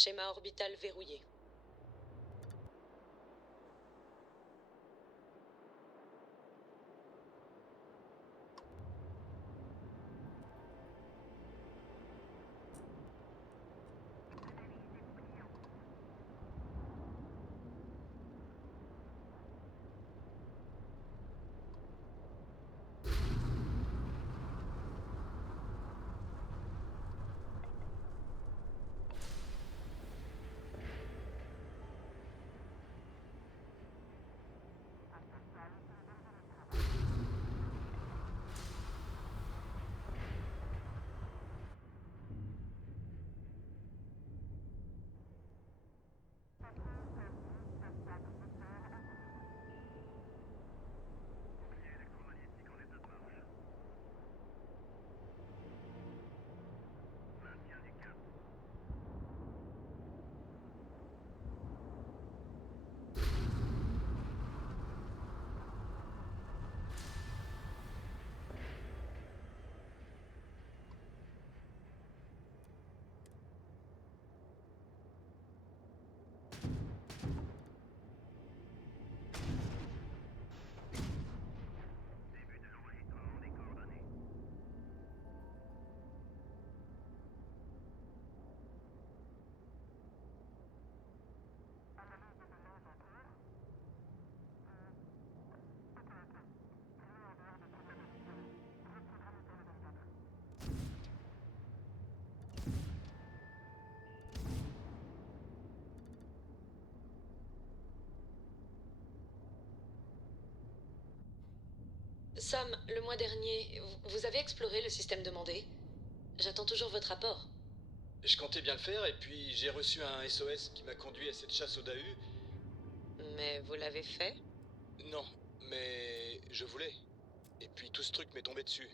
Schéma orbital verrouillé. Sam, le mois dernier, vous avez exploré le système demandé? J'attends toujours votre rapport. Je comptais bien le faire et puis j'ai reçu un SOS qui m'a conduit à cette chasse au Dahu. Mais vous l'avez fait? Non, mais je voulais. Et puis tout ce truc m'est tombé dessus.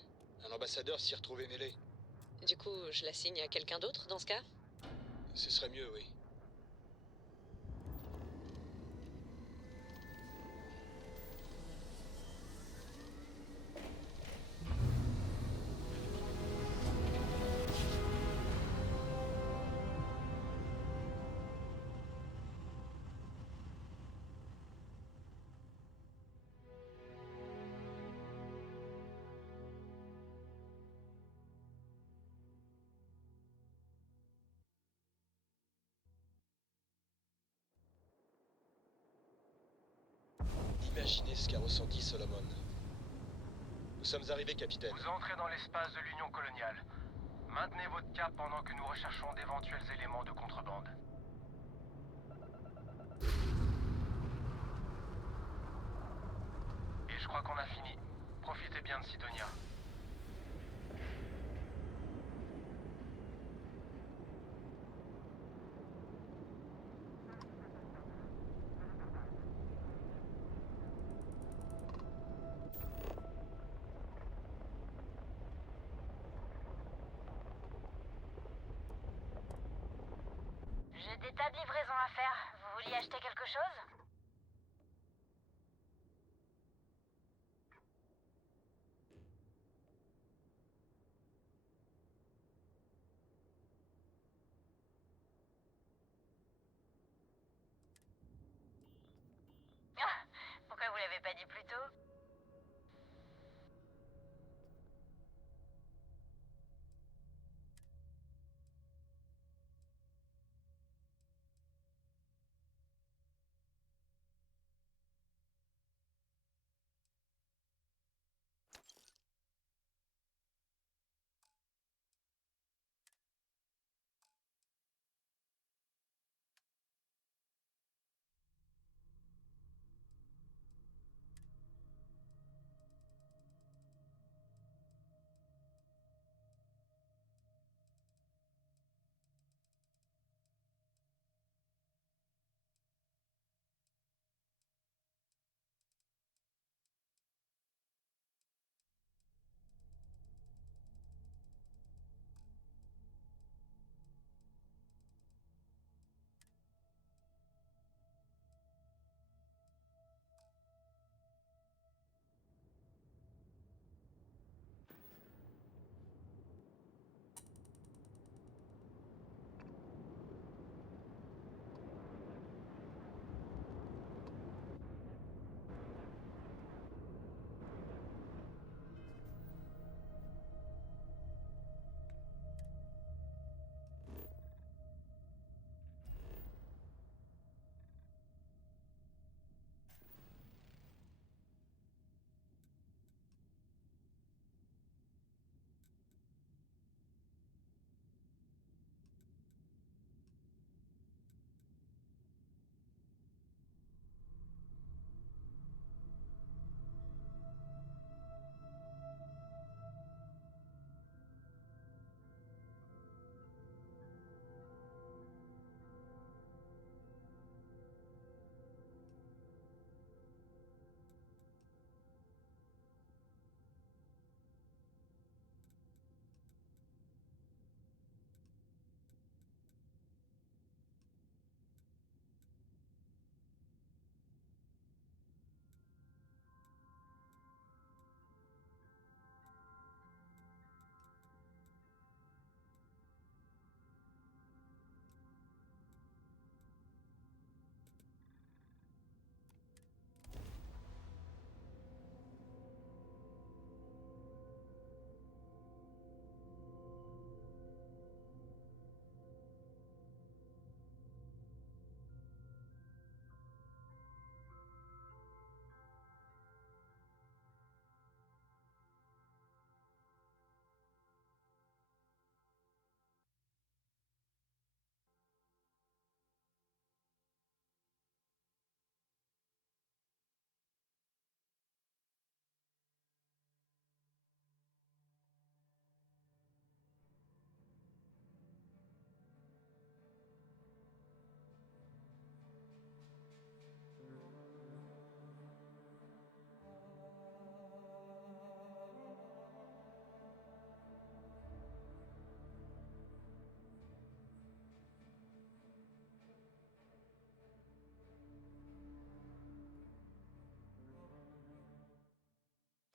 Un ambassadeur s'y est retrouvé mêlé. Du coup, je la signe à quelqu'un d'autre dans ce cas? Ce serait mieux, oui. Imaginez ce qu'a ressenti Solomon. Nous sommes arrivés, capitaine. Vous entrez dans l'espace de l'Union coloniale. Maintenez votre cap pendant que nous recherchons d'éventuels éléments de contrebande. Et je crois qu'on a fini. Profitez bien de Sidonia. J'ai des tas de livraisons à faire. Vous vouliez acheter quelque chose? Ah, pourquoi vous l'avez pas dit plus tôt?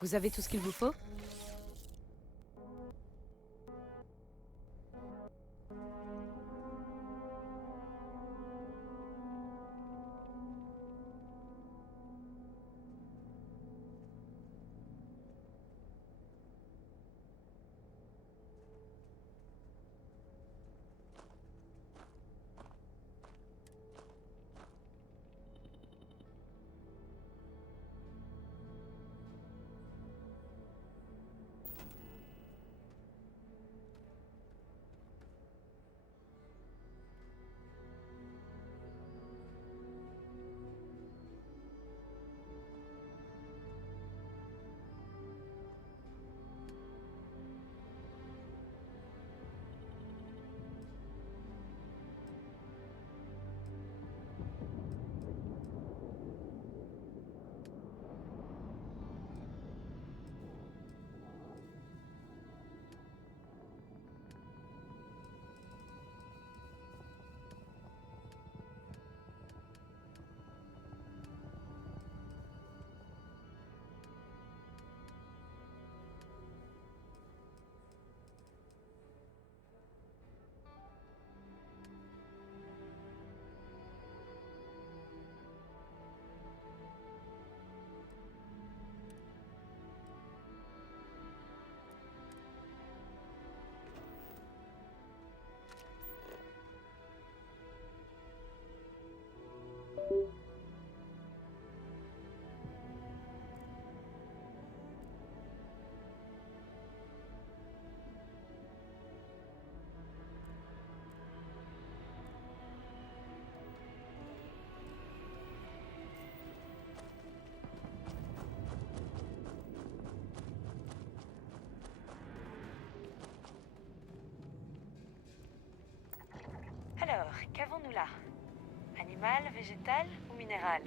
Vous avez tout ce qu'il vous faut? Alors, qu'avons-nous là? Animal, végétal ou minéral?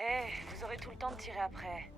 Vous aurez tout le temps de tirer après.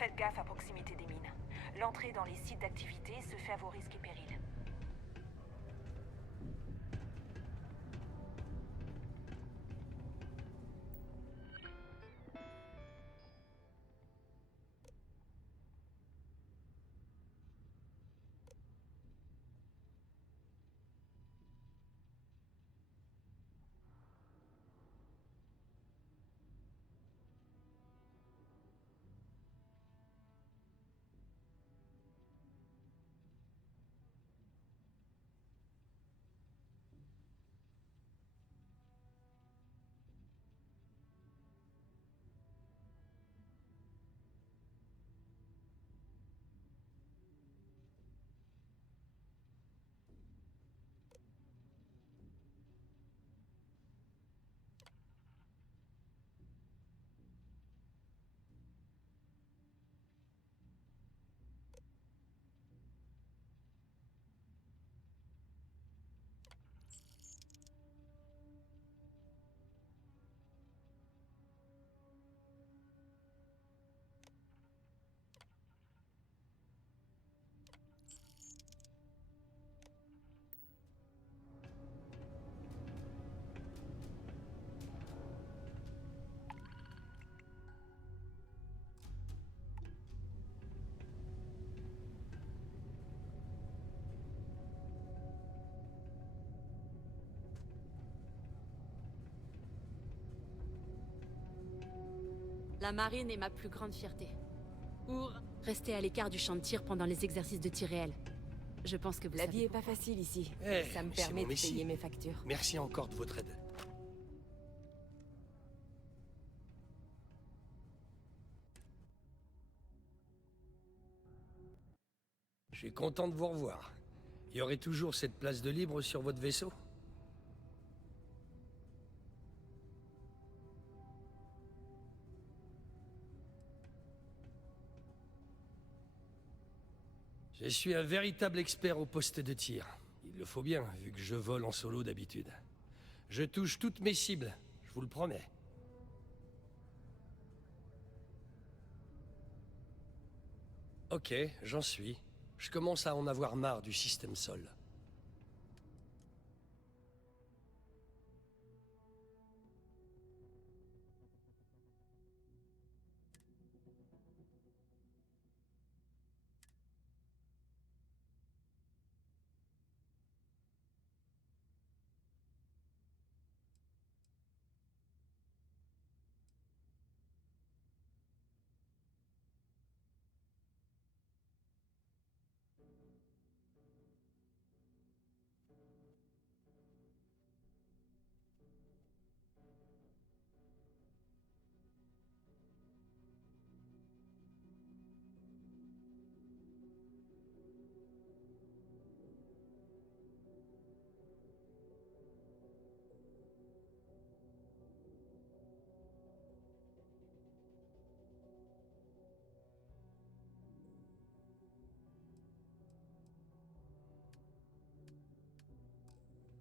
Faites gaffe à proximité des mines. L'entrée dans les sites d'activité se fait à vos risques et périls. La marine est ma plus grande fierté. Pour rester à l'écart du champ de tir pendant les exercices de tir réel. Je pense que vous La savez vie est pourquoi. pas facile ici. Eh, Ça me c'est permet mon de messie. payer mes factures. Merci encore de votre aide. Je suis content de vous revoir. Il y aurait toujours cette place de libre sur votre vaisseau? Je suis un véritable expert au poste de tir. Il le faut bien, vu que je vole en solo d'habitude. Je touche toutes mes cibles, je vous le promets. Ok, j'en suis. Je commence à en avoir marre du système Sol.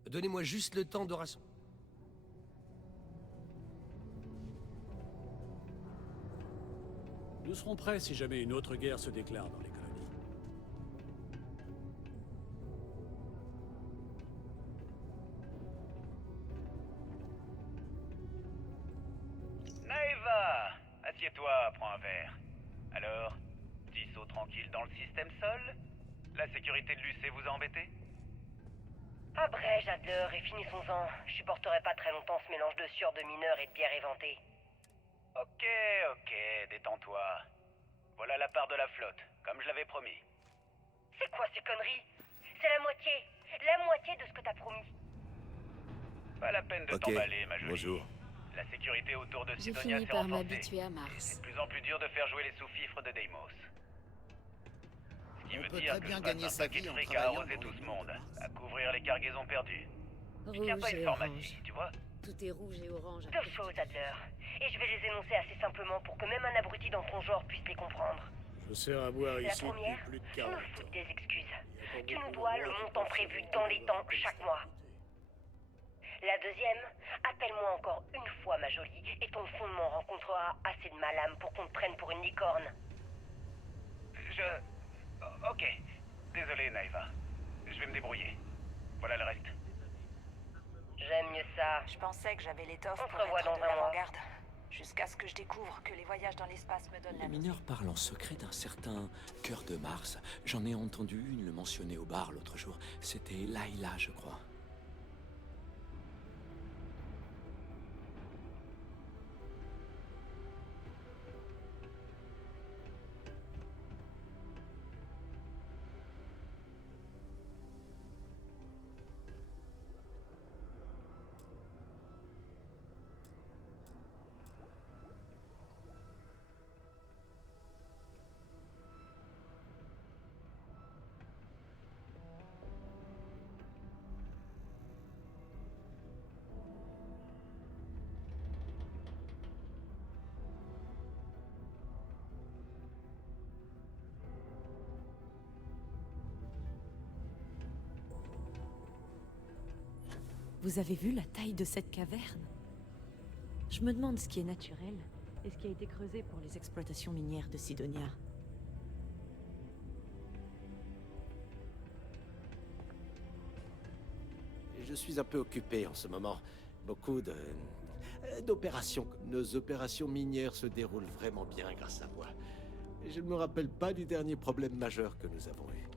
Donnez-moi juste le temps de rassembler. Nous serons prêts si jamais une autre guerre se déclare dans les colonies. Naeva! Assieds-toi, prends un verre. Alors, petit saut tranquille dans le système Sol? La sécurité de l'UC vous a embêté? Abrège, Adler, et finissons-en. Je supporterai pas très longtemps ce mélange de sueur de mineur et de bière éventée. Ok, détends-toi. Voilà la part de la flotte, comme je l'avais promis. C'est quoi ces conneries? C'est la moitié de ce que t'as promis. Pas la peine de t'emballer, ma jolie. Bonjour. La sécurité autour de J'ai Sidonia fini s'est par renforcée. m'habituer à C'est Mars. de plus en plus dur de faire jouer les sous-fifres de Deimos. Ce qui On veut peut dire très que bien je passe gagner un sa paquet vie de en fric à travaillant arroser dans tout les ce mines de monde, Mars. à couvrir les cargaisons perdues. Je tiens pas Rouge une et pharmacie, orange. tu vois. Tout est rouge et orange. à Deux côté. choses, Adler. Et je vais les énoncer assez simplement pour que même un abruti dans ton genre puisse les comprendre. Je sers à boire La ici depuis première, plus de tu 40 nous ans. fous des excuses. Il y a pas Tu nous beaucoup dois le d'endroits qui montant peuvent prévu se dans les vendre temps comme chaque ça. mois. La deuxième, appelle-moi encore une fois, ma jolie, et ton fondement rencontrera assez de malâme pour qu'on te prenne pour une licorne. Ok. Désolé, Naeva. Je vais me débrouiller. Voilà le reste. J'aime mieux ça. Je pensais que j'avais l'étoffe On se pour revoit être dans de un mois. l'avant-garde. Jusqu'à ce que je découvre que les voyages dans l'espace me donnent la Les nausée. mineurs parlent en secret d'un certain cœur de Mars. J'en ai entendu une le mentionner au bar l'autre jour. C'était Layla, je crois. Vous avez vu la taille de cette caverne? Je me demande ce qui est naturel et ce qui a été creusé pour les exploitations minières de Sidonia. Je suis un peu occupé en ce moment. Beaucoup d'opérations. Nos opérations minières se déroulent vraiment bien grâce à moi. Et je ne me rappelle pas du dernier problème majeur que nous avons eu.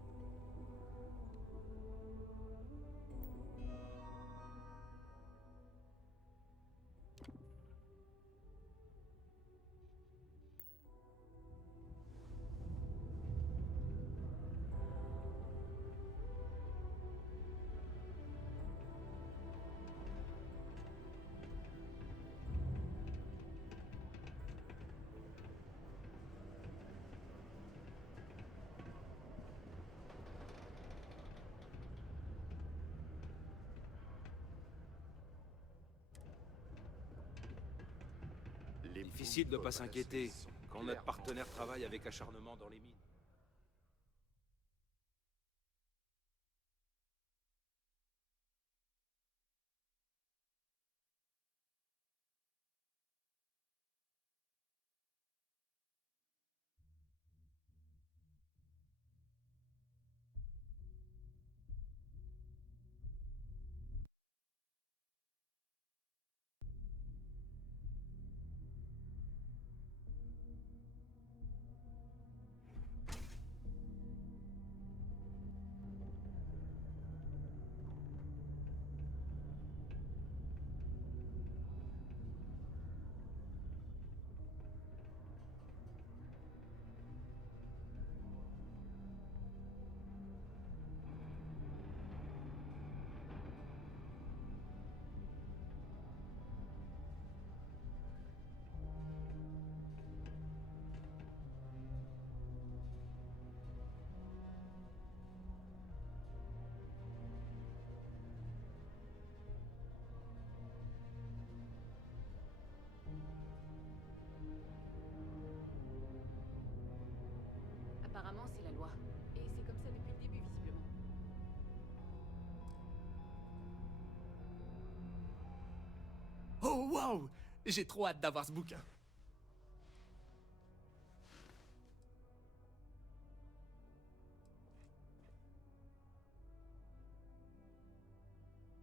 Difficile de ne pas s'inquiéter quand notre partenaire travaille avec acharnement dans les mines. Apparemment, c'est la loi. Et c'est comme ça depuis le début, visiblement. Oh waouh! J'ai trop hâte d'avoir ce bouquin.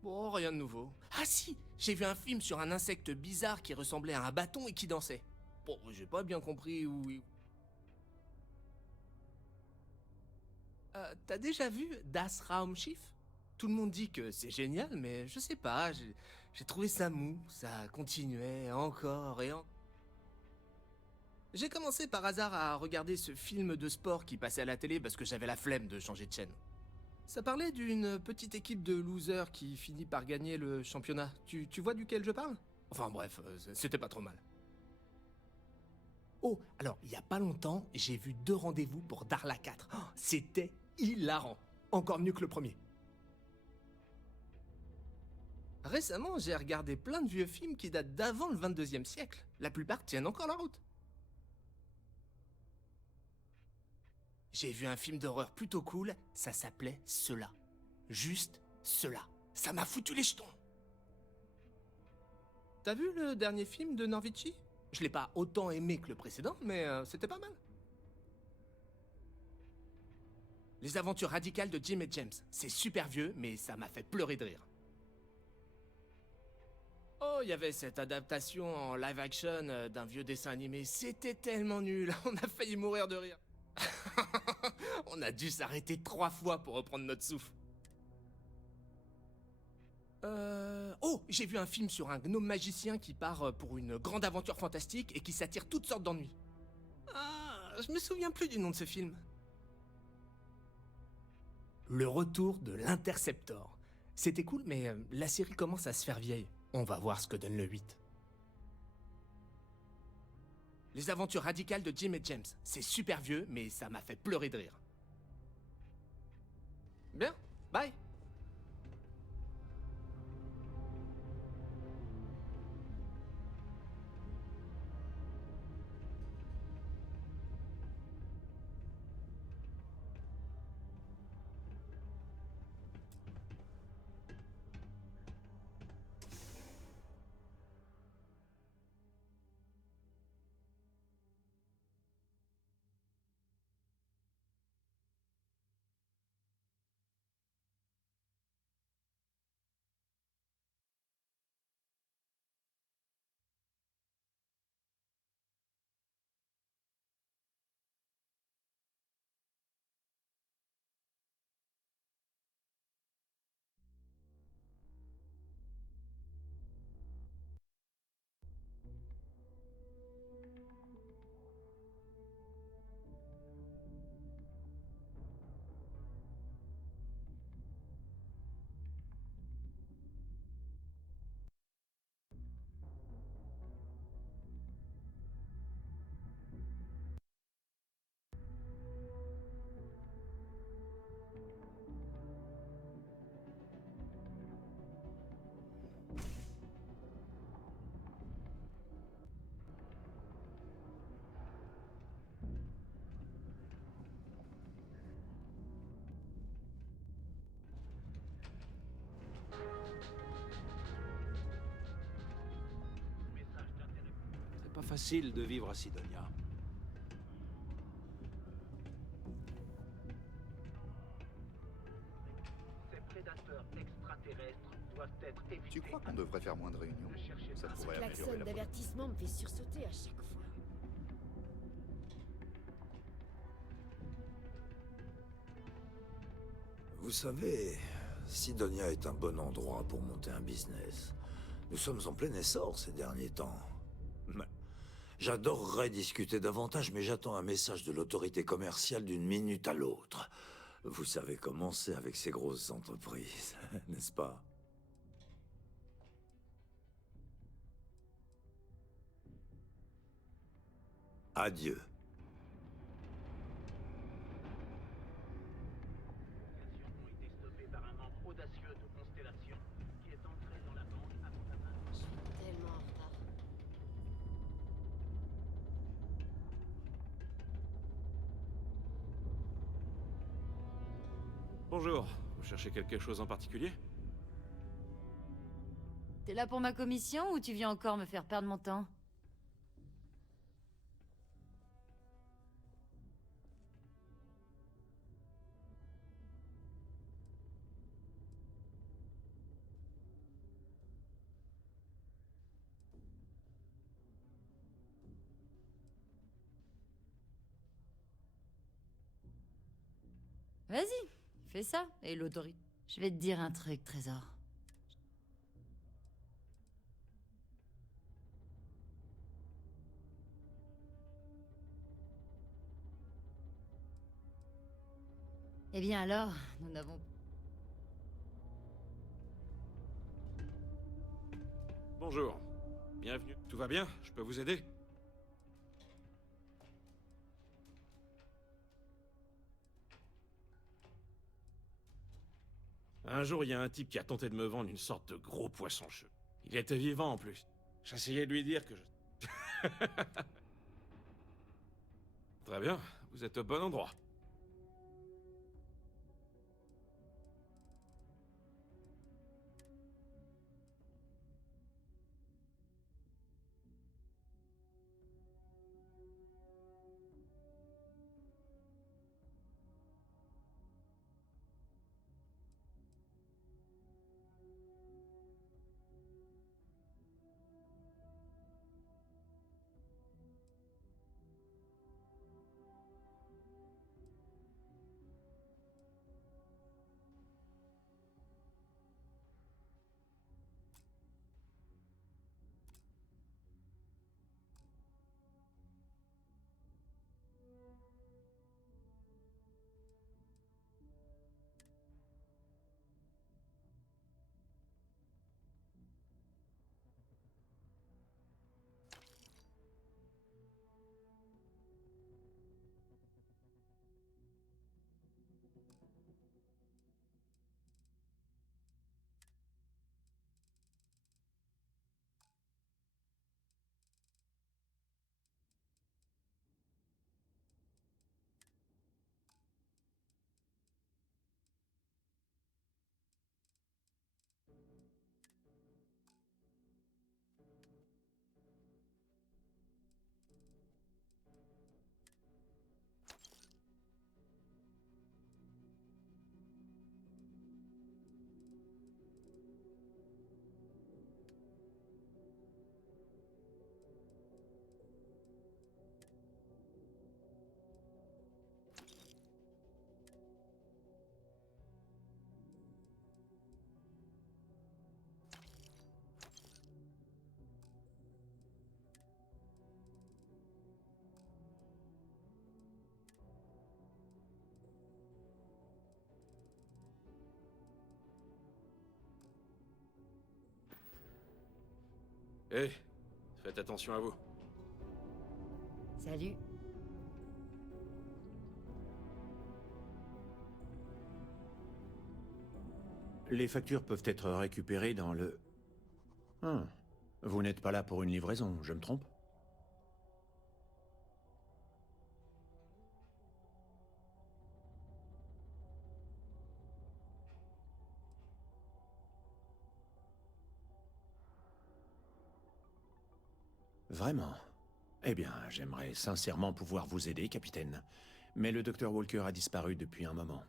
Bon, rien de nouveau. Ah si! J'ai vu un film sur un insecte bizarre qui ressemblait à un bâton et qui dansait. Bon, j'ai pas bien compris où... T'as déjà vu Das Raumschiff? Tout le monde dit que c'est génial, mais je sais pas, j'ai trouvé ça mou, ça continuait encore et encore. J'ai commencé par hasard à regarder ce film de sport qui passait à la télé parce que j'avais la flemme de changer de chaîne. Ça parlait d'une petite équipe de losers qui finit par gagner le championnat. Tu vois duquel je parle? Enfin bref, c'était pas trop mal. Oh, alors, il y a pas longtemps, j'ai vu 2 rendez-vous pour Darla 4. Oh, c'était hilarant. Encore mieux que le premier. Récemment, j'ai regardé plein de vieux films qui datent d'avant le 22e siècle. La plupart tiennent encore la route. J'ai vu un film d'horreur plutôt cool, ça s'appelait Cela. Juste Cela. Ça m'a foutu les jetons. T'as vu le dernier film de Norvici? Je l'ai pas autant aimé que le précédent, mais c'était pas mal. Les aventures radicales de Jim et James. C'est super vieux, mais ça m'a fait pleurer de rire. Oh, il y avait cette adaptation en live action d'un vieux dessin animé. C'était tellement nul, on a failli mourir de rire. On a dû s'arrêter 3 fois pour reprendre notre souffle. Oh, j'ai vu un film sur un gnome magicien qui part pour une grande aventure fantastique et qui s'attire toutes sortes d'ennuis. Ah, je me souviens plus du nom de ce film. Le retour de l'Interceptor. C'était cool, mais la série commence à se faire vieille. On va voir ce que donne le 8. Les aventures radicales de Jim et James. C'est super vieux, mais ça m'a fait pleurer de rire. Bien, bye. Pas facile de vivre à Sidonia. Ces prédateurs extraterrestres doivent être évités. Tu crois qu'on devrait faire moins de réunions? Ça Ce pourrait améliorer klaxon la... d'avertissement me fait sursauter à chaque fois. Vous savez, Sidonia est un bon endroit pour monter un business. Nous sommes en plein essor ces derniers temps. J'adorerais discuter davantage, mais j'attends un message de l'autorité commerciale d'une minute à l'autre. Vous savez comment c'est avec ces grosses entreprises, n'est-ce pas? Adieu. Je suis tellement en retard. Bonjour, vous cherchez quelque chose en particulier? T'es là pour ma commission ou tu viens encore me faire perdre mon temps? Vas-y, fais ça, et l'autorité. Je vais te dire un truc, Trésor. Eh bien alors, nous n'avons... Bonjour, bienvenue. Tout va bien? Je peux vous aider? Un jour, il y a un type qui a tenté de me vendre une sorte de gros poisson cheveux. Il était vivant en plus. J'essayais de lui dire que je... Très bien, vous êtes au bon endroit. Hé, faites attention à vous. Salut. Les factures peuvent être récupérées dans le... Vous n'êtes pas là pour une livraison, je me trompe? Vraiment? Eh bien, j'aimerais sincèrement pouvoir vous aider, capitaine. Mais le docteur Walker a disparu depuis un moment.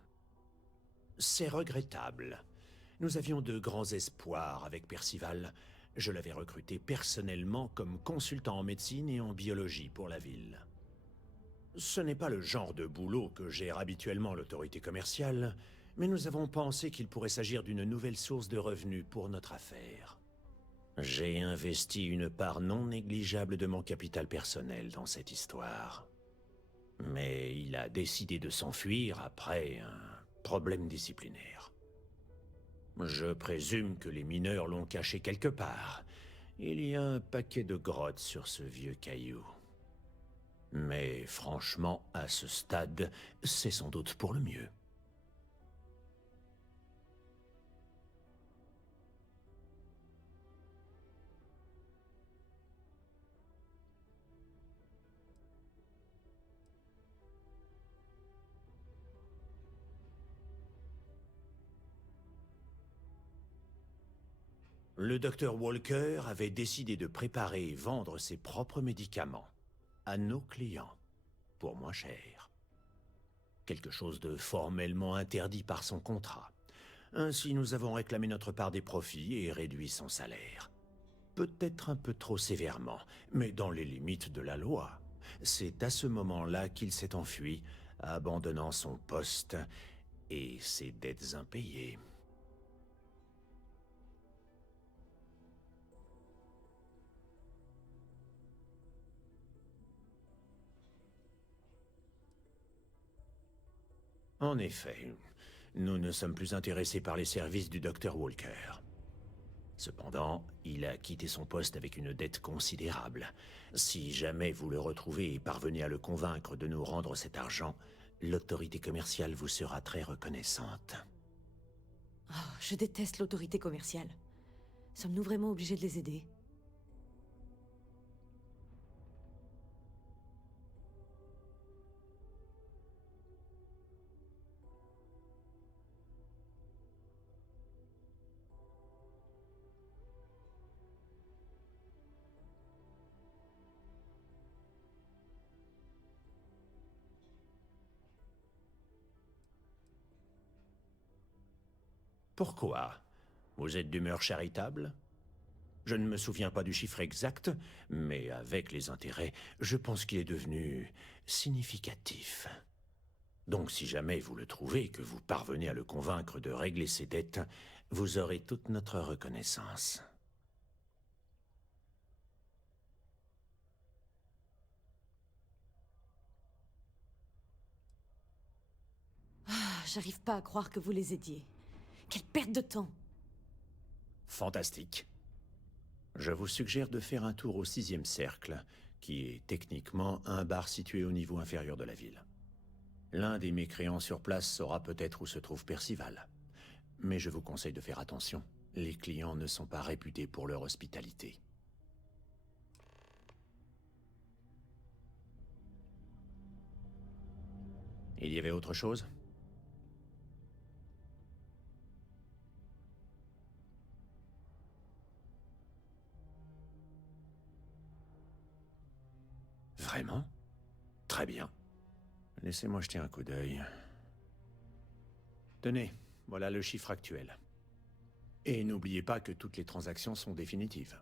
C'est regrettable. Nous avions de grands espoirs avec Percival. Je l'avais recruté personnellement comme consultant en médecine et en biologie pour la ville. Ce n'est pas le genre de boulot que gère habituellement l'autorité commerciale, mais nous avons pensé qu'il pourrait s'agir d'une nouvelle source de revenus pour notre affaire. J'ai investi une part non négligeable de mon capital personnel dans cette histoire. Mais il a décidé de s'enfuir après un problème disciplinaire. Je présume que les mineurs l'ont caché quelque part. Il y a un paquet de grottes sur ce vieux caillou. Mais franchement, à ce stade, c'est sans doute pour le mieux. Le docteur Walker avait décidé de préparer et vendre ses propres médicaments à nos clients, pour moins cher. Quelque chose de formellement interdit par son contrat. Ainsi, nous avons réclamé notre part des profits et réduit son salaire. Peut-être un peu trop sévèrement, mais dans les limites de la loi. C'est à ce moment-là qu'il s'est enfui, abandonnant son poste et ses dettes impayées. En effet, nous ne sommes plus intéressés par les services du docteur Walker. Cependant, il a quitté son poste avec une dette considérable. Si jamais vous le retrouvez et parvenez à le convaincre de nous rendre cet argent, l'autorité commerciale vous sera très reconnaissante. Oh, je déteste l'autorité commerciale. Sommes-nous vraiment obligés de les aider? Pourquoi? Vous êtes d'humeur charitable? Je ne me souviens pas du chiffre exact, mais avec les intérêts, je pense qu'il est devenu significatif. Donc si jamais vous le trouvez et que vous parvenez à le convaincre de régler ses dettes, vous aurez toute notre reconnaissance. Ah, j'arrive pas à croire que vous les aidiez. Quelle perte de temps! Fantastique. Je vous suggère de faire un tour au 6e cercle, qui est techniquement un bar situé au niveau inférieur de la ville. L'un des mécréants sur place saura peut-être où se trouve Percival. Mais je vous conseille de faire attention. Les clients ne sont pas réputés pour leur hospitalité. Il y avait autre chose ? Vraiment? Très bien. Laissez-moi jeter un coup d'œil. Tenez, voilà le chiffre actuel. Et n'oubliez pas que toutes les transactions sont définitives.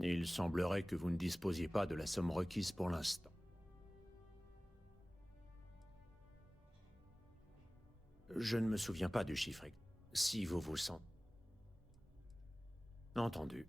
Il semblerait que vous ne disposiez pas de la somme requise pour l'instant. Je ne me souviens pas du chiffre. Si vous vous sentez... Entendu.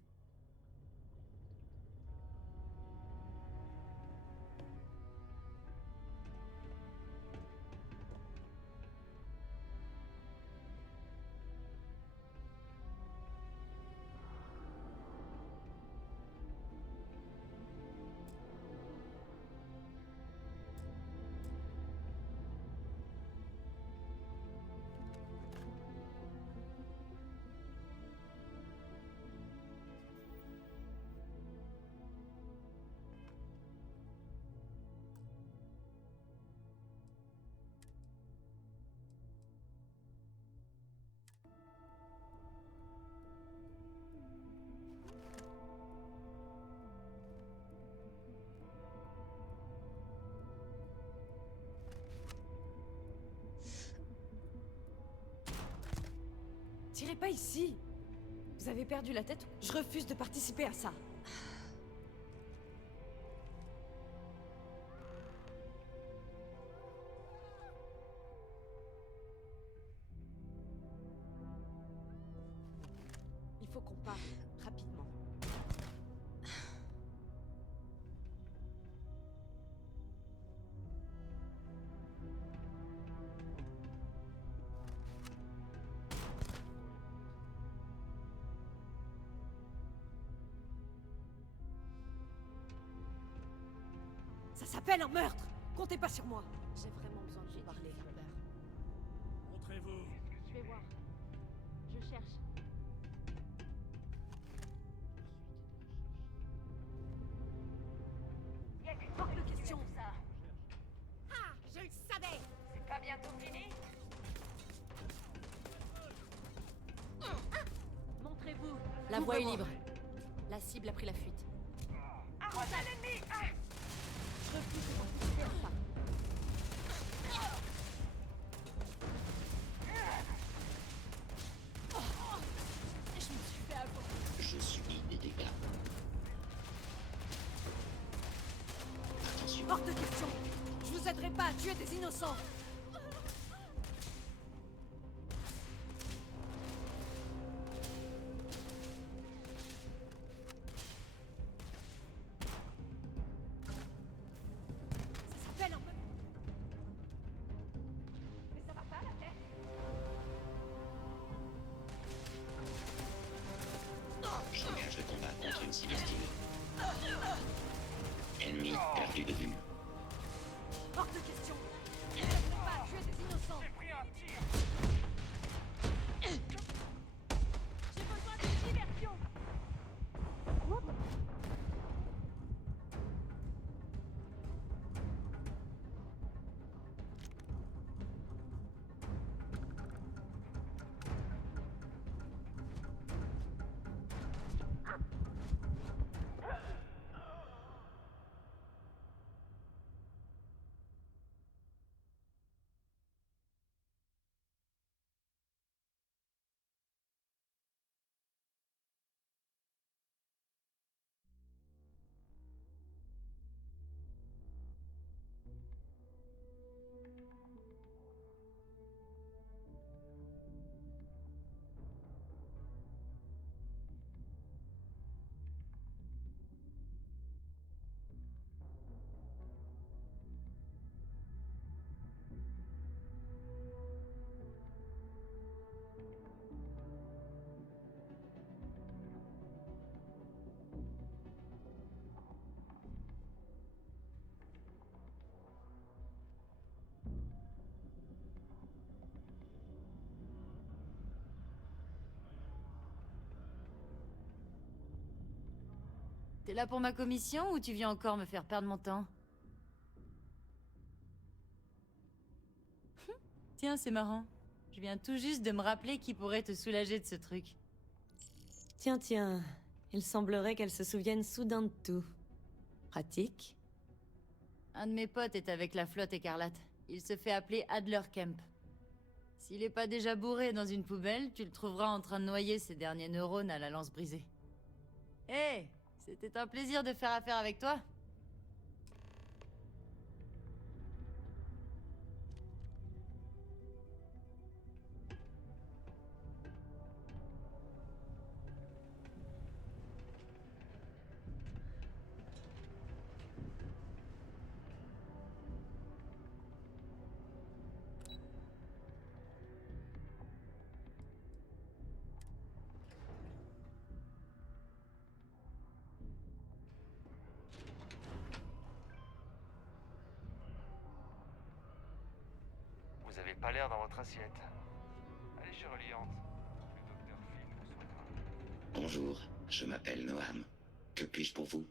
Tirez pas ici. Vous avez perdu la tête? Je refuse de participer à ça. Il faut qu'on parte, rapidement. Ça s'appelle un meurtre! Comptez pas sur moi! J'ai vraiment besoin de vous parler. Montrez-vous. Je vais voir. Je cherche. Y'a qu'une Hors de seule issue à question. tout ça. Ah! Je le savais! C'est pas bientôt fini? Montrez-vous. La voie est libre. La cible a pris la fuite. Arrête à l'ennemi! Je refuse de participer à ça. Je me suis fait avoir. Je subis des dégâts. Attention. Hors de question! Je vous aiderai pas à tuer des innocents! Ça s'appelle un meurtre! Mais ça va pas la tête? J'engage le combat contre une cible hostile. Ennemi perdu de vue. Hors de question! Je vous aiderai pas à tuer des innocents! J'ai pris un tir. J'ai besoin de diversion! T'es là pour ma commission ou tu viens encore me faire perdre mon temps? Tiens, c'est marrant. Je viens tout juste de me rappeler qui pourrait te soulager de ce truc. Tiens, tiens. Il semblerait qu'elle se souvienne soudain de tout. Pratique. Un de mes potes est avec la flotte écarlate. Il se fait appeler Adler Kemp. S'il est pas déjà bourré dans une poubelle, tu le trouveras en train de noyer ses derniers neurones à la lance brisée. Hé, c'était un plaisir de faire affaire avec toi. Vous avez pas l'air dans votre assiette. Allez chez Reliante. Le docteur Flynn vous soignera. Bonjour, je m'appelle Noam. Que puis-je pour vous?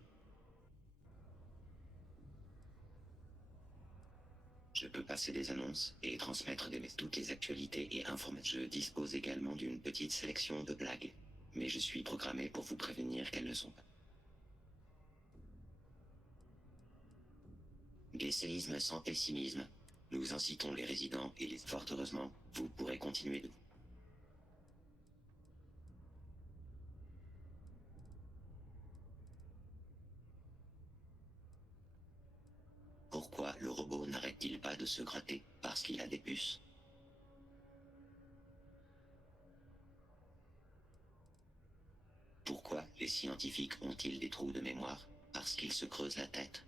Je peux passer des annonces et transmettre toutes les actualités et informations. Je dispose également d'une petite sélection de blagues, mais je suis programmé pour vous prévenir qu'elles ne sont pas. Des séismes sans pessimisme. Nous incitons les résidents et fort heureusement, vous pourrez continuer de... se gratter parce qu'il a des puces. Pourquoi les scientifiques ont-ils des trous de mémoire? Parce qu'ils se creusent la tête.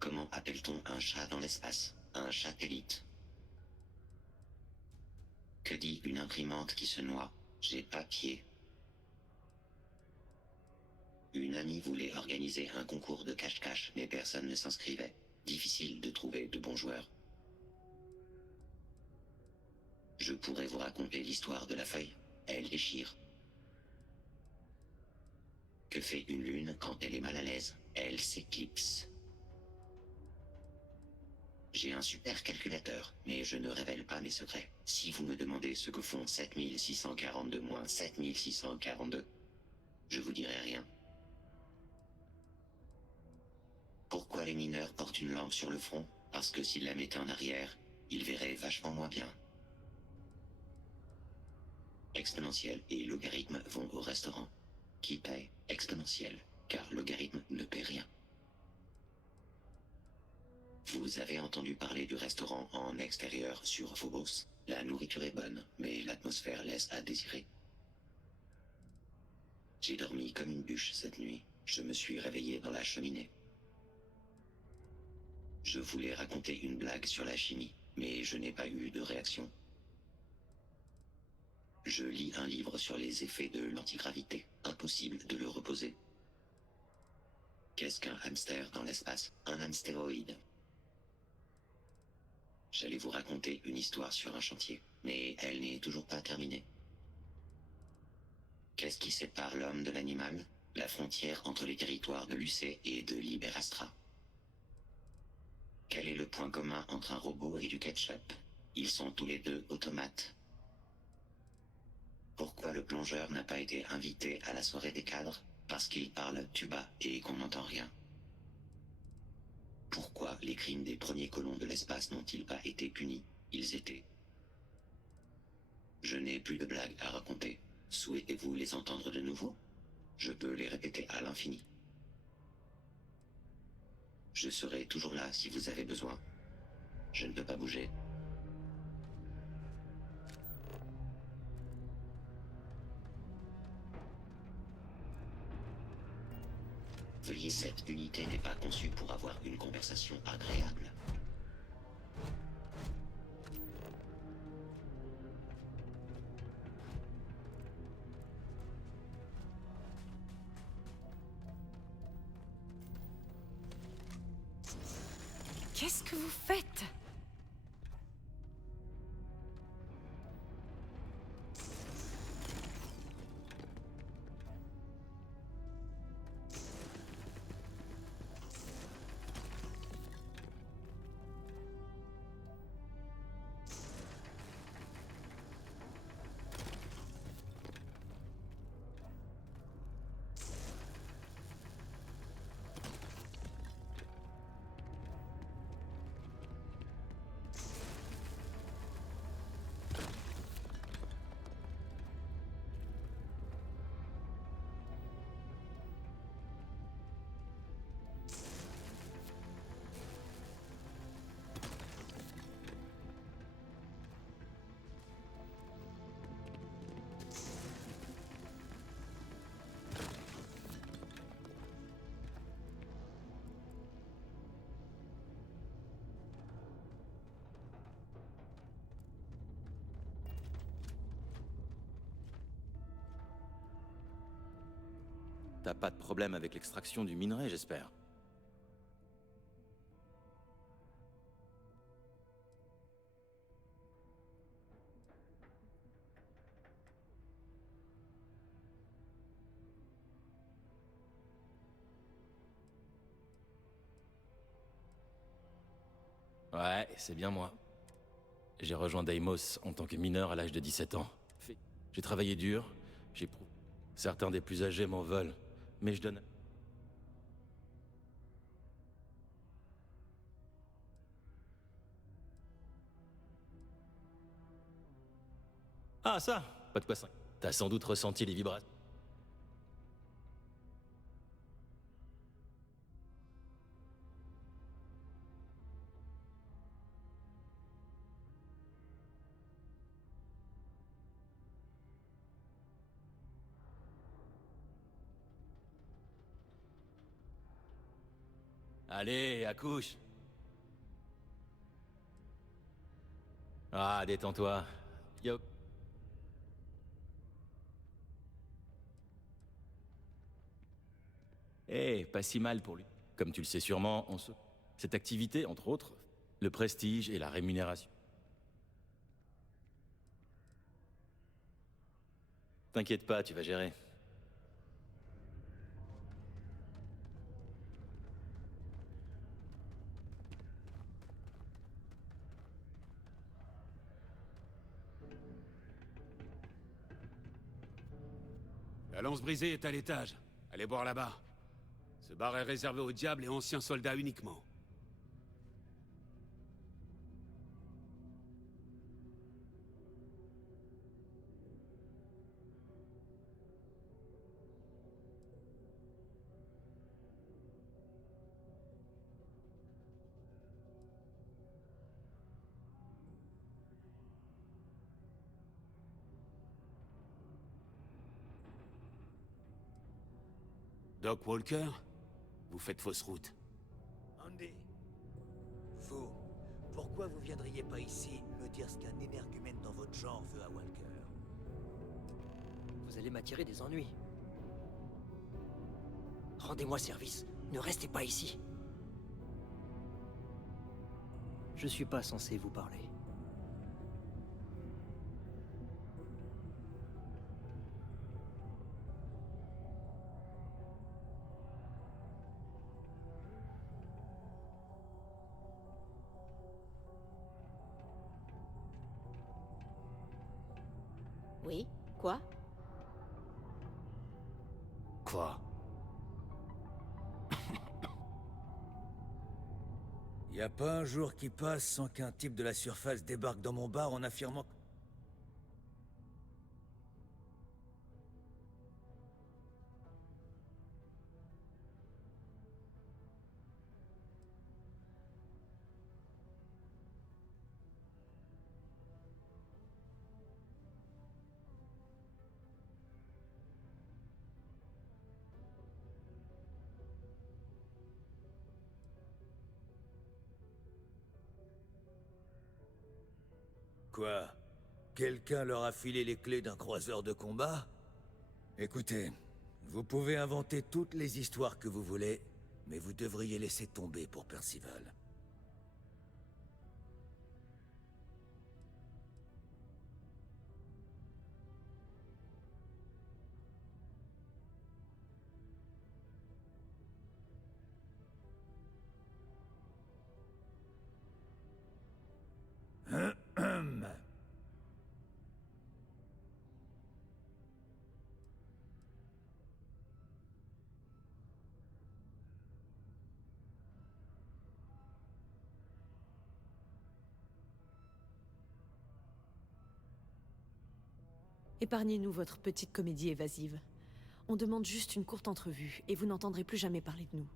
Comment appelle-t-on un chat dans l'espace? Un satellite. Que dit une imprimante qui se noie? J'ai pas pied. Une amie voulait organiser un concours de cache-cache, mais personne ne s'inscrivait. Difficile de trouver de bons joueurs. Je pourrais vous raconter l'histoire de la feuille. Elle déchire. Que fait une lune quand elle est mal à l'aise? Elle s'éclipse. J'ai un super calculateur, mais je ne révèle pas mes secrets. Si vous me demandez ce que font 7642 moins 7642, je vous dirai rien. Pourquoi les mineurs portent une lampe sur le front? Parce que s'ils la mettaient en arrière, ils verraient vachement moins bien. Exponentiel et logarithme vont au restaurant. Qui paie? Exponentiel, car logarithme ne paie rien. Vous avez entendu parler du restaurant en extérieur sur Phobos? La nourriture est bonne, mais l'atmosphère laisse à désirer. J'ai dormi comme une bûche cette nuit. Je me suis réveillé dans la cheminée. Je voulais raconter une blague sur la chimie, mais je n'ai pas eu de réaction. Je lis un livre sur les effets de l'antigravité. Impossible de le reposer. Qu'est-ce qu'un hamster dans l'espace? Un hamstéroïde. J'allais vous raconter une histoire sur un chantier, mais elle n'est toujours pas terminée. Qu'est-ce qui sépare l'homme de l'animal? La frontière entre les territoires de Lucé et de Liberastra. Quel est le point commun entre un robot et du ketchup? Ils sont tous les deux automates. Pourquoi le plongeur n'a pas été invité à la soirée des cadres? Parce qu'il parle tuba et qu'on n'entend rien. Pourquoi les crimes des premiers colons de l'espace n'ont-ils pas été punis? Ils étaient. Je n'ai plus de blagues à raconter. Souhaitez-vous les entendre de nouveau? Je peux les répéter à l'infini. Je serai toujours là si vous avez besoin. Je ne peux pas bouger. Veuillez, cette unité n'est pas conçue pour avoir une conversation agréable. Qu'est-ce que vous faites? T'as pas de problème avec l'extraction du minerai, j'espère. Ouais, c'est bien moi. J'ai rejoint Deimos en tant que mineur à l'âge de 17 ans. J'ai travaillé dur, j'ai prouvé. Certains des plus âgés m'en veulent, mais je donne... Ah ça, pas de quoi ça. T'as sans doute ressenti les vibrations. Allez, accouche. Ah, détends-toi. Yo. Eh, pas si mal pour lui. Comme tu le sais sûrement, cette activité, entre autres, le prestige et la rémunération. T'inquiète pas, tu vas gérer. La lance brisée est à l'étage. Allez boire là-bas. Ce bar est réservé aux diables et anciens soldats uniquement. Doc Walker, vous faites fausse route. Andy, vous, pourquoi vous viendriez pas ici me dire ce qu'un énergumène dans votre genre veut à Walker? Vous allez m'attirer des ennuis. Rendez-moi service, ne restez pas ici. Je suis pas censé vous parler. Oui, quoi? Quoi? Y a pas un jour qui passe sans qu'un type de la surface débarque dans mon bar en affirmant... Quoi? Quelqu'un leur a filé les clés d'un croiseur de combat? Écoutez, vous pouvez inventer toutes les histoires que vous voulez, mais vous devriez laisser tomber pour Percival. Épargnez-nous votre petite comédie évasive. On demande juste une courte entrevue, et vous n'entendrez plus jamais parler de nous.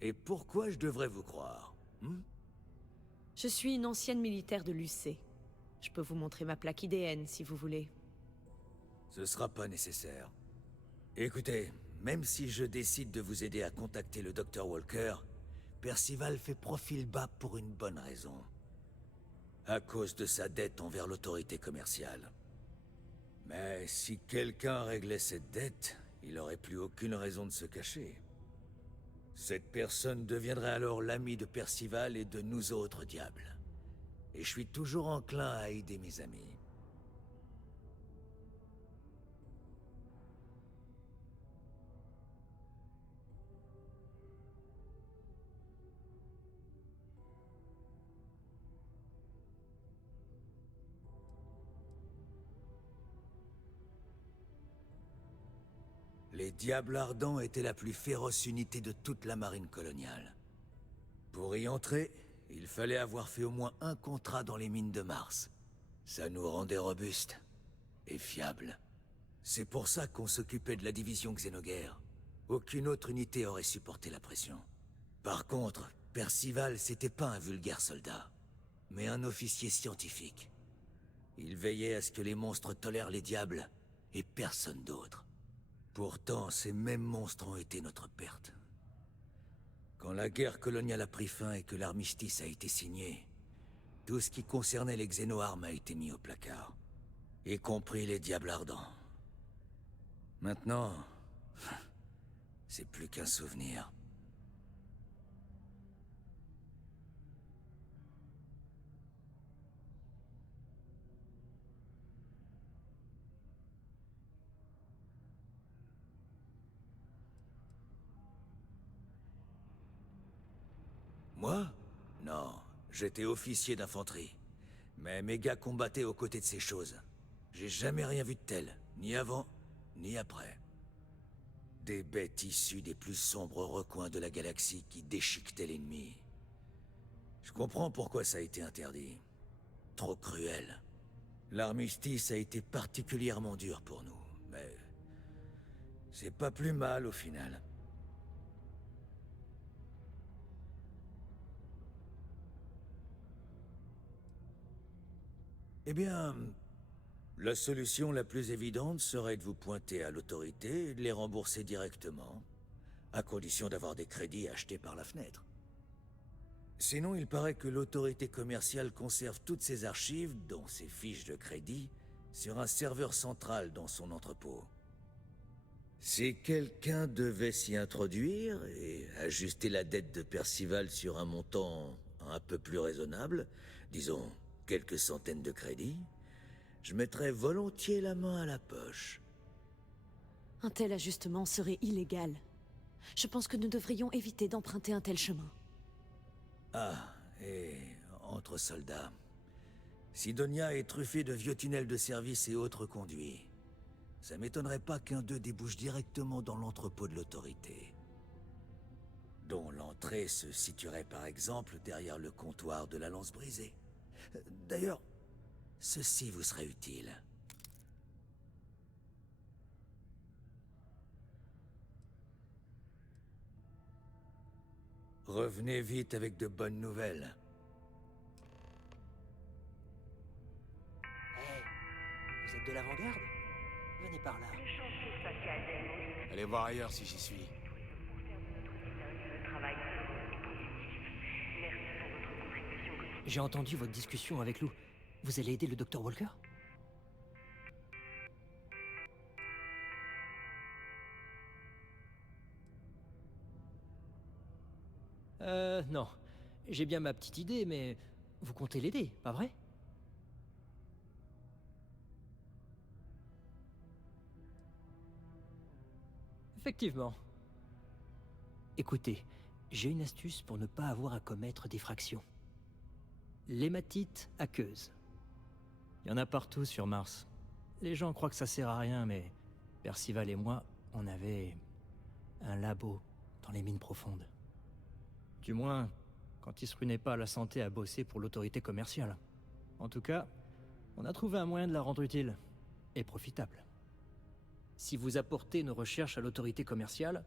Et pourquoi je devrais vous croire? Je suis une ancienne militaire de l'UC. Je peux vous montrer ma plaque IDN, si vous voulez. Ce sera pas nécessaire. Écoutez, même si je décide de vous aider à contacter le Dr. Walker, Percival fait profil bas pour une bonne raison. À cause de sa dette envers l'autorité commerciale. Mais si quelqu'un réglait cette dette, il n'aurait plus aucune raison de se cacher. Cette personne deviendrait alors l'ami de Percival et de nous autres diables. Et je suis toujours enclin à aider mes amis. Les Diables Ardents étaient la plus féroce unité de toute la marine coloniale. Pour y entrer, il fallait avoir fait au moins un contrat dans les mines de Mars. Ça nous rendait robustes et fiables. C'est pour ça qu'on s'occupait de la division Xénoguerre. Aucune autre unité aurait supporté la pression. Par contre, Percival, c'était pas un vulgaire soldat, mais un officier scientifique. Il veillait à ce que les monstres tolèrent les diables, et personne d'autre. Pourtant, ces mêmes monstres ont été notre perte. Quand la guerre coloniale a pris fin et que l'armistice a été signé, tout ce qui concernait les xénoarmes a été mis au placard. Y compris les Diables Ardents. Maintenant, c'est plus qu'un souvenir. Moi? Non, j'étais officier d'infanterie. Mais mes gars combattaient aux côtés de ces choses. J'ai jamais rien vu de tel, ni avant, ni après. Des bêtes issues des plus sombres recoins de la galaxie qui déchiquetaient l'ennemi. Je comprends pourquoi ça a été interdit. Trop cruel. L'armistice a été particulièrement dur pour nous, mais... c'est pas plus mal au final. Eh bien, la solution la plus évidente serait de vous pointer à l'autorité et de les rembourser directement, à condition d'avoir des crédits achetés par la fenêtre. Sinon, il paraît que l'autorité commerciale conserve toutes ses archives, dont ses fiches de crédit, sur un serveur central dans son entrepôt. Si quelqu'un devait s'y introduire et ajuster la dette de Percival sur un montant un peu plus raisonnable, disons quelques centaines de crédits, je mettrais volontiers la main à la poche. Un tel ajustement serait illégal. Je pense que nous devrions éviter d'emprunter un tel chemin. Ah, et entre soldats. Sidonia est truffée de vieux tunnels de service et autres conduits. Ça m'étonnerait pas qu'un d'eux débouche directement dans l'entrepôt de l'autorité. Dont l'entrée se situerait par exemple derrière le comptoir de la lance brisée. D'ailleurs, ceci vous serait utile. Revenez vite avec de bonnes nouvelles. Hey, vous êtes de l'avant-garde? Venez par là. Allez voir ailleurs si j'y suis. J'ai entendu votre discussion avec Lou. Vous allez aider le Dr. Walker? Non. J'ai bien ma petite idée, mais vous comptez l'aider, pas vrai? Effectivement. Écoutez, j'ai une astuce pour ne pas avoir à commettre d'effraction. L'hématite aqueuse. Il y en a partout sur Mars. Les gens croient que ça sert à rien, mais Percival et moi, on avait un labo dans les mines profondes. Du moins, quand il se ruinait pas à la santé à bosser pour l'autorité commerciale. En tout cas, on a trouvé un moyen de la rendre utile et profitable. Si vous apportez nos recherches à l'autorité commerciale,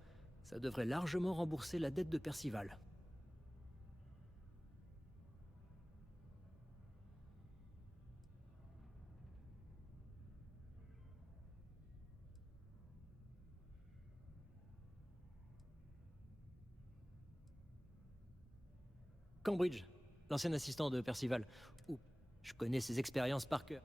ça devrait largement rembourser la dette de Percival. Cambridge, l'ancien assistant de Percival. Ouh, je connais ses expériences par cœur.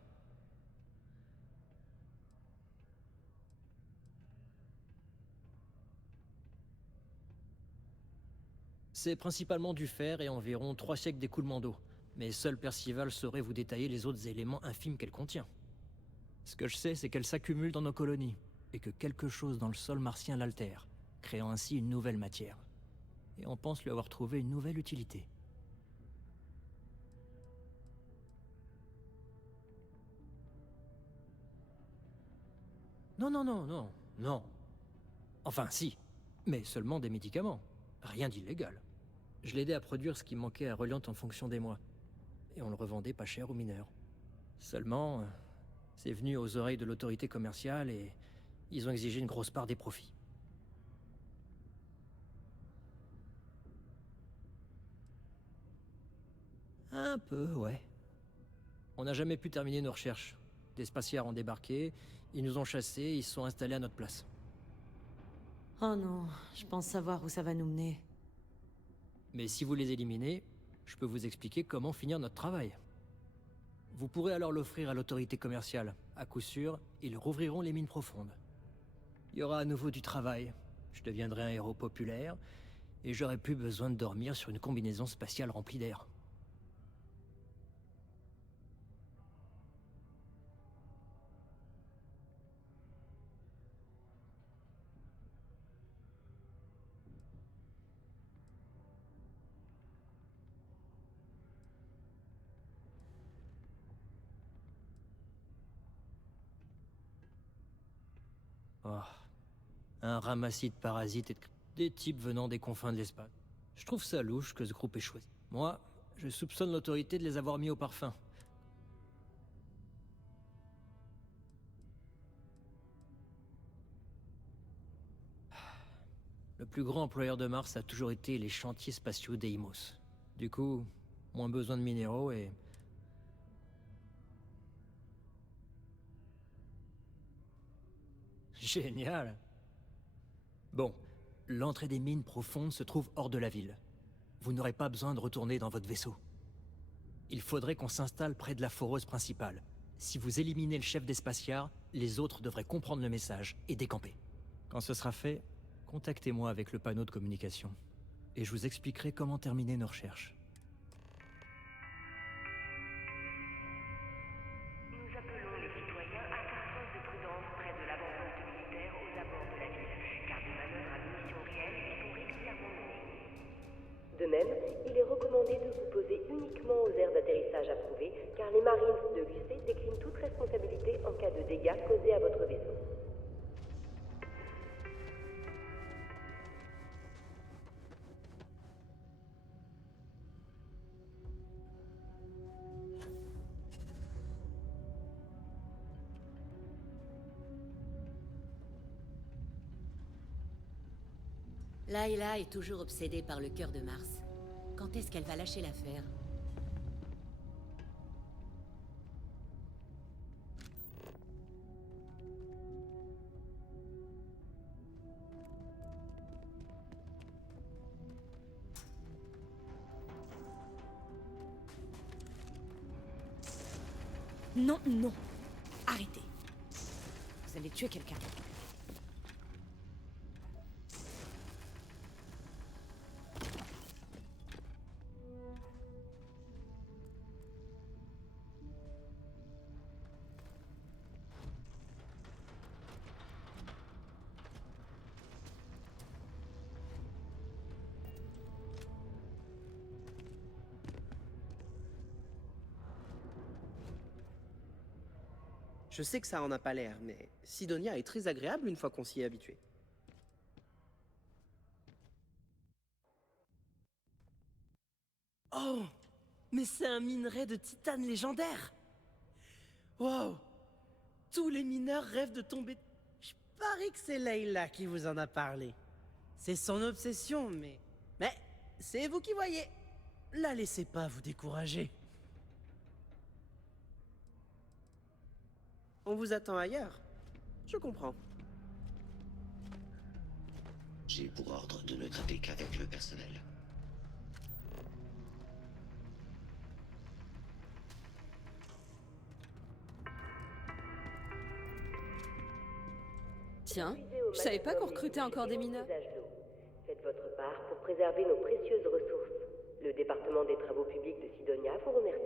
C'est principalement du fer et environ 3 siècles d'écoulement d'eau. Mais seul Percival saurait vous détailler les autres éléments infimes qu'elle contient. Ce que je sais, c'est qu'elle s'accumule dans nos colonies, et que quelque chose dans le sol martien l'altère, créant ainsi une nouvelle matière. Et on pense lui avoir trouvé une nouvelle utilité. Non. Enfin, si. Mais seulement des médicaments. Rien d'illégal. Je l'aidais à produire ce qui manquait à Reliant en fonction des mois. Et on le revendait pas cher aux mineurs. Seulement, c'est venu aux oreilles de l'autorité commerciale et ils ont exigé une grosse part des profits. Un peu, ouais. On n'a jamais pu terminer nos recherches. Des spatiaires ont débarqué, ils nous ont chassés et ils se sont installés à notre place. Oh non, je pense savoir où ça va nous mener. Mais si vous les éliminez, je peux vous expliquer comment finir notre travail. Vous pourrez alors l'offrir à l'autorité commerciale. À coup sûr, ils rouvriront les mines profondes. Il y aura à nouveau du travail. Je deviendrai un héros populaire, et j'aurai plus besoin de dormir sur une combinaison spatiale remplie d'air. Oh. Un ramassis de parasites et des types venant des confins de l'espace. Je trouve ça louche que ce groupe ait choisi. Moi, je soupçonne l'autorité de les avoir mis au parfum. Le plus grand employeur de Mars a toujours été les chantiers spatiaux Deimos. Du coup, moins besoin de minéraux et... Génial! Bon, l'entrée des mines profondes se trouve hors de la ville. Vous n'aurez pas besoin de retourner dans votre vaisseau. Il faudrait qu'on s'installe près de la foreuse principale. Si vous éliminez le chef des Spaciards, les autres devraient comprendre le message et décamper. Quand ce sera fait, contactez-moi avec le panneau de communication. Et je vous expliquerai comment terminer nos recherches. Nous appelons les citoyens à faire preuve de prudence près de l'avant-poste militaire aux abords de la ville, car des manœuvres à munitions réelles y sont régulièrement menées. De même, il est recommandé de vous poser uniquement aux aires d'atterrissage approuvées, car les Marines de l'UC déclinent toute responsabilité en cas de dégâts causés à votre vaisseau. Layla est toujours obsédée par le cœur de Mars. Quand est-ce qu'elle va lâcher l'affaire? Non, non. Arrêtez. Vous allez tuer quelqu'un. Je sais que ça en a pas l'air, mais Sidonia est très agréable une fois qu'on s'y est habitué. Oh! Mais c'est un minerai de titane légendaire! Wow! Tous les mineurs rêvent de tomber... Je parie que c'est Layla qui vous en a parlé. C'est son obsession, mais... Mais c'est vous qui voyez. La laissez pas vous décourager. On vous attend ailleurs. Je comprends. J'ai pour ordre de ne traiter qu'avec le personnel. Tiens, je savais pas qu'on recrutait encore des mineurs. Faites votre part pour préserver nos précieuses ressources. Le département des travaux publics de Sidonia vous remercie.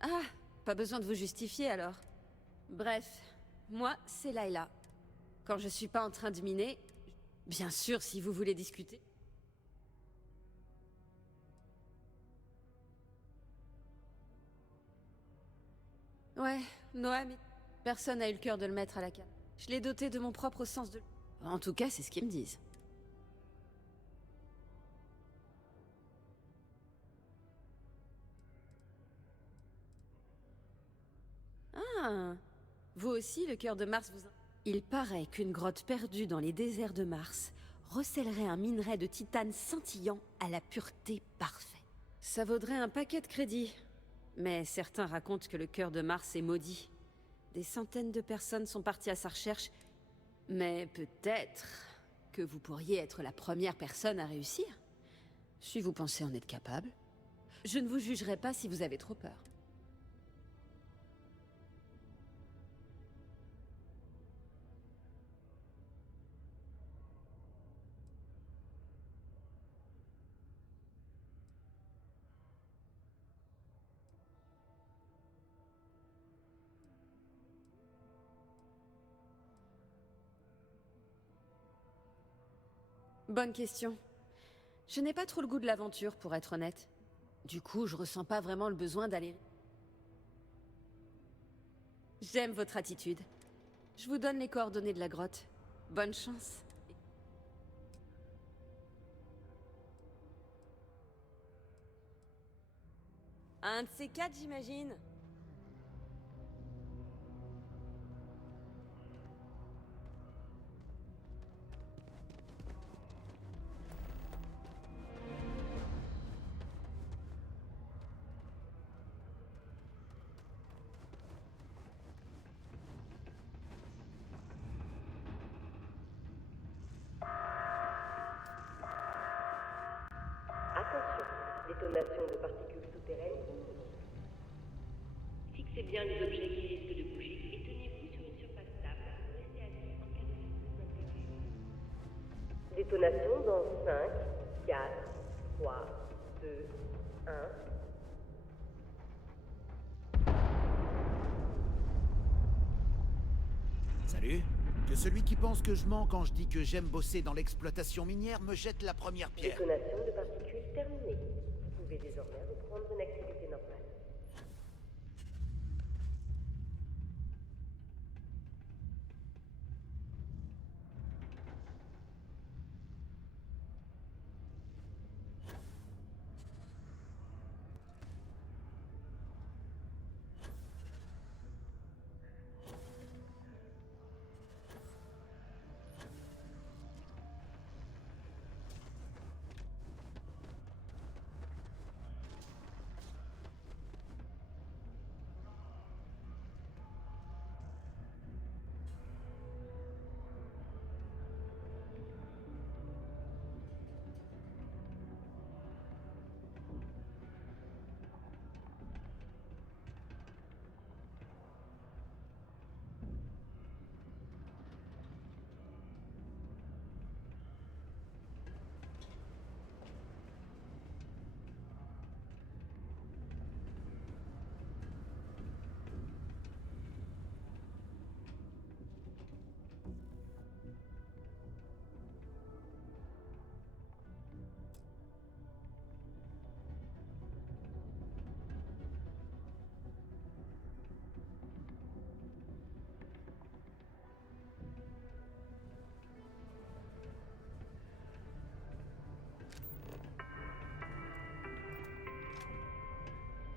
Ah, pas besoin de vous justifier alors. Bref, moi, c'est Layla. Quand je suis pas en train de miner, bien sûr si vous voulez discuter. Ouais, Noam, personne n'a eu le cœur de le mettre à la cave. Je l'ai doté de mon propre sens de... En tout cas, c'est ce qu'ils me disent. Ah, vous aussi, le cœur de Mars vous... Il paraît qu'une grotte perdue dans les déserts de Mars recèlerait un minerai de titane scintillant à la pureté parfaite. Ça vaudrait un paquet de crédits. Mais certains racontent que le cœur de Mars est maudit. Des centaines de personnes sont parties à sa recherche. Mais peut-être que vous pourriez être la première personne à réussir. Si vous pensez en être capable. Je ne vous jugerai pas si vous avez trop peur. Bonne question. Je n'ai pas trop le goût de l'aventure, pour être honnête. Du coup, je ressens pas vraiment le besoin d'aller... J'aime votre attitude. Je vous donne les coordonnées de la grotte. Bonne chance. Un de ces quatre, j'imagine. Attention, détonation de particules souterraines imminente. Fixez bien les objets qui risquent de bouger et tenez-vous sur une surface stable pour rester assis en cas de soucis imprévus. Détonation dans 5, 4, 3, 2, 1. Salut. Que celui qui pense que je mens quand je dis que j'aime bosser dans l'exploitation minière me jette la première pierre. Détonation de particules terminée. Vous pouvez désormais reprendre une activité normale.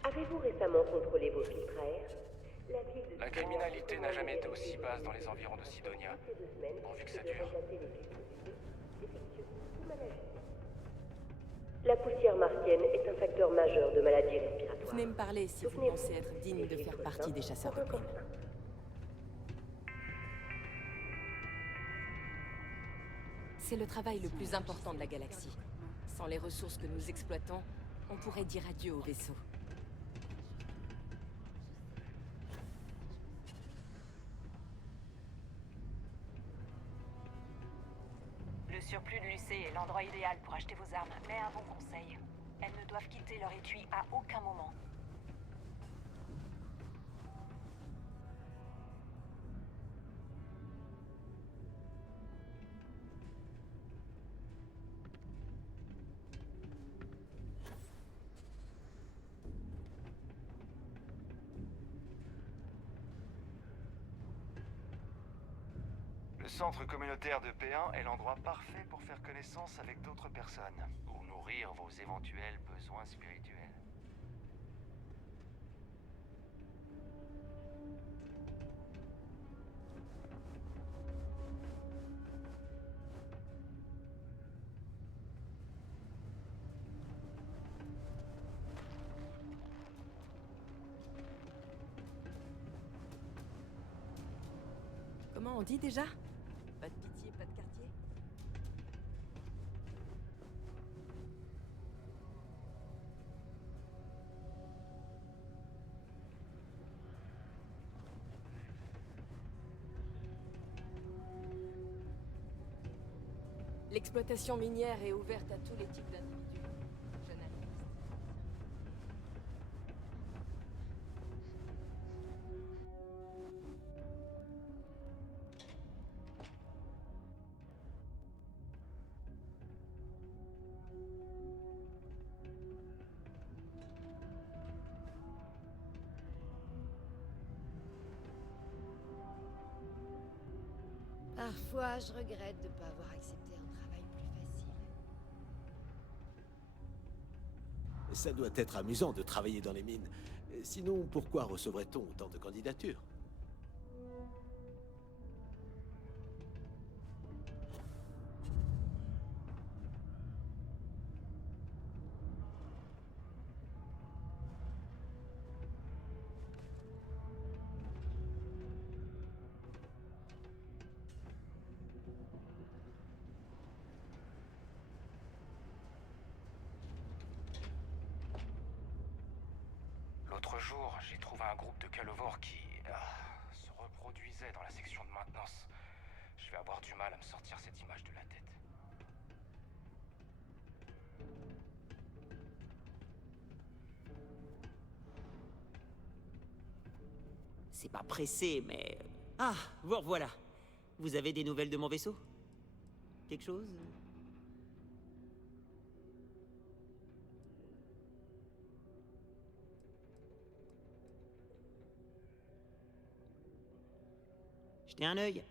Avez-vous récemment contrôlé vos filtres à air? La criminalité n'a jamais été aussi basse dans les environs de Sidonia. Pourvu que ça dure. La poussière martienne est un facteur majeur de maladies respiratoires. Venez me parler si vous pensez être digne de faire partie des chasseurs de primes. C'est le travail le plus important de la galaxie. Sans les ressources que nous exploitons, on pourrait dire adieu au vaisseau. Le surplus de Lucé est l'endroit idéal pour acheter vos armes, mais un bon conseil. Elles ne doivent quitter leur étui à aucun moment. Le centre communautaire de P1 est l'endroit parfait pour faire connaissance avec d'autres personnes, ou nourrir vos éventuels besoins spirituels. Comment on dit déjà? Pas de pitié, pas de quartier. L'exploitation minière est ouverte à tous les types d'individus. Journalistes. Parfois, je regrette de ne pas avoir accepté un travail plus facile. Ça doit être amusant de travailler dans les mines. Sinon, pourquoi recevrait-on autant de candidatures? L'autre jour, j'ai trouvé un groupe de calovores qui se reproduisait dans la section de maintenance. Je vais avoir du mal à me sortir cette image de la tête. C'est pas pressé, mais... Ah, vous revoilà. Vous avez des nouvelles de mon vaisseau? Quelque chose? Jetez un œil.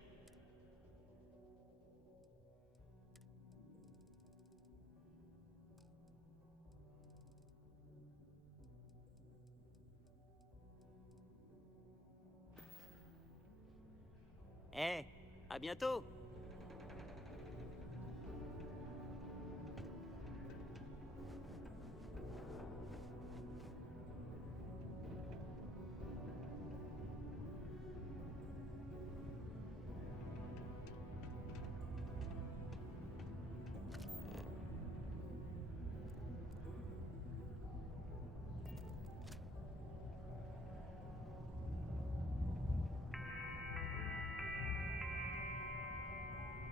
Eh, à bientôt.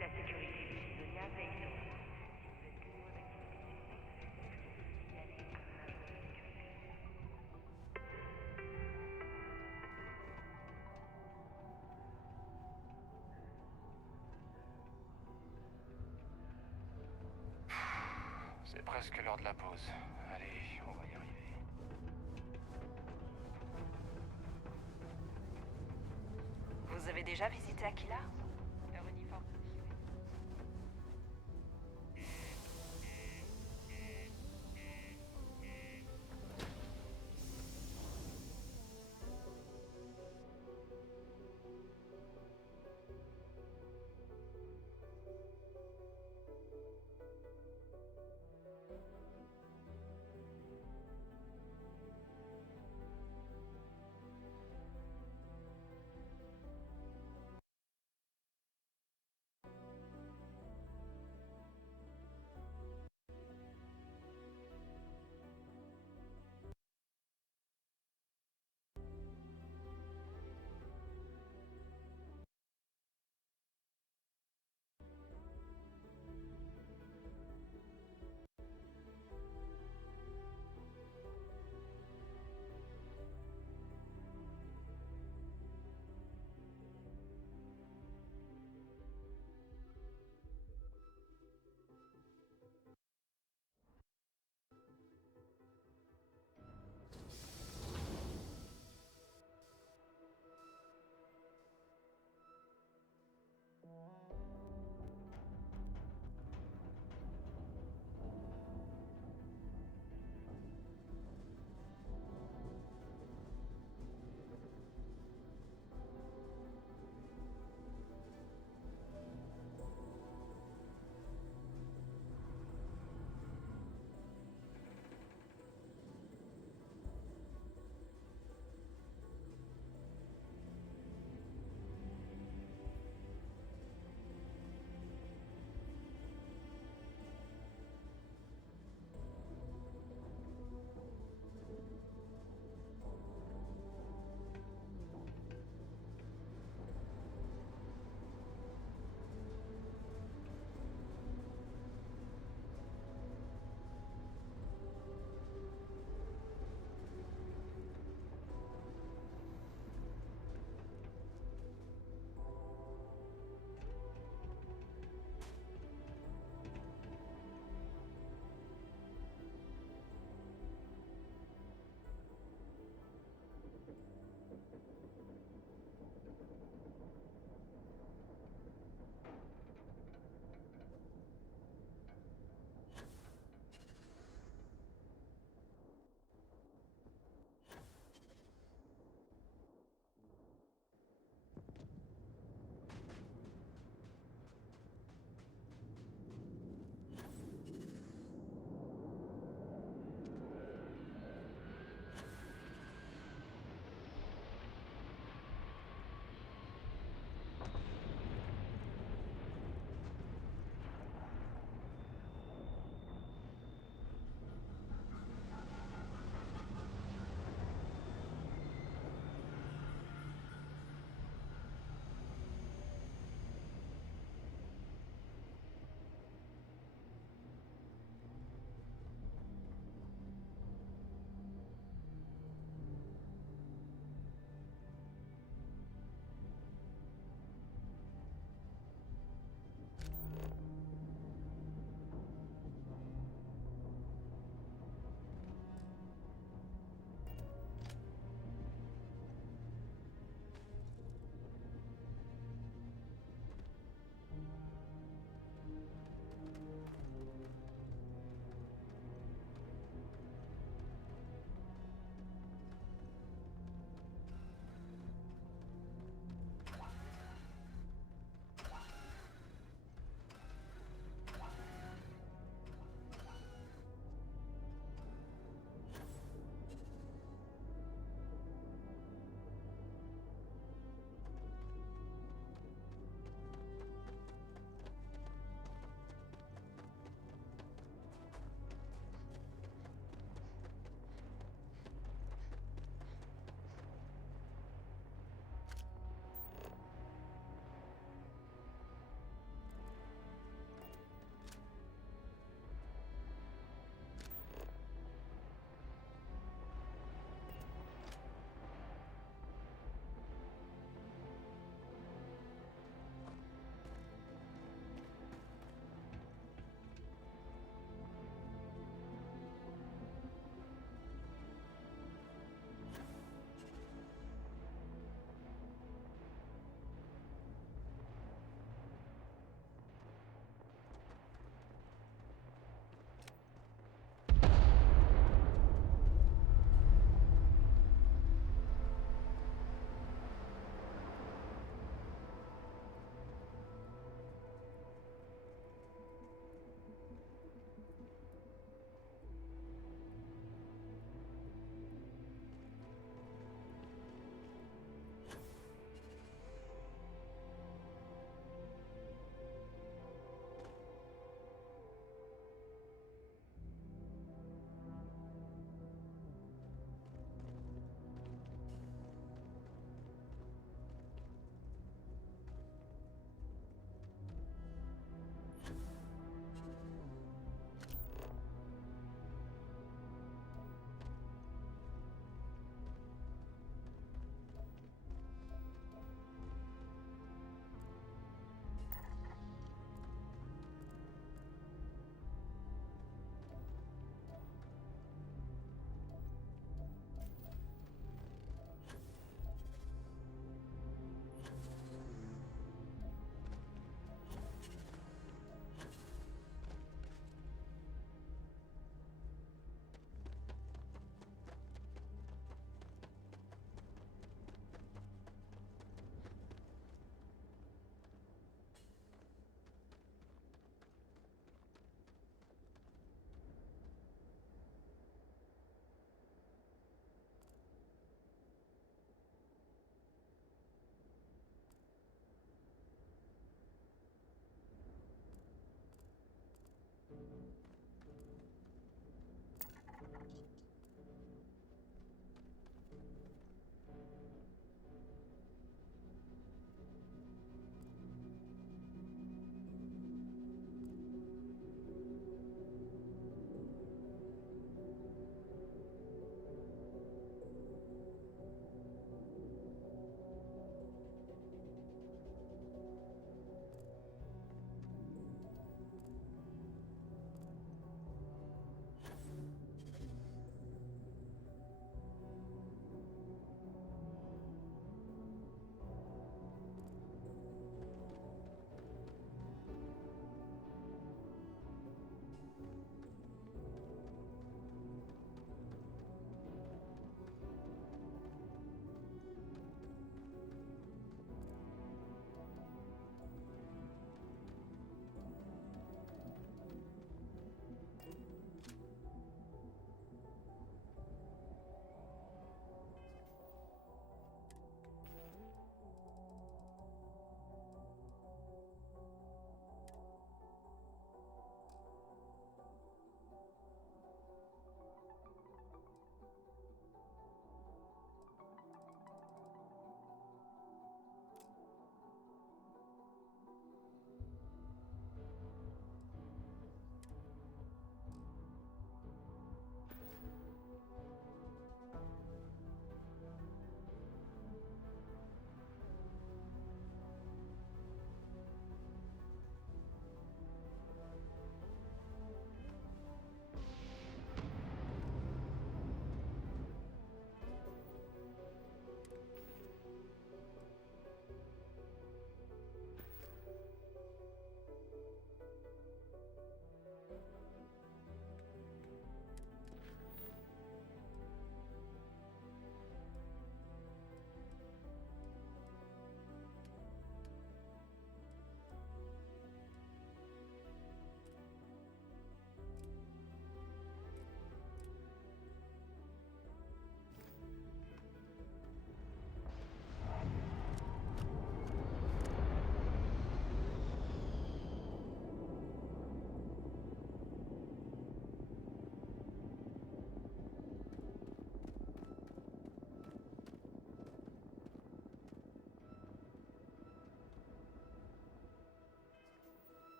La sécurité du Sidonia veille sur vous. Si vous êtes témoin d'activités suspectes, signalez à mon agent de sécurité. C'est presque l'heure de la pause. Allez, on va y arriver. Vous avez déjà visité Aquila? Leur uniforme.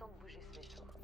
temps de bouger ce vaisseau.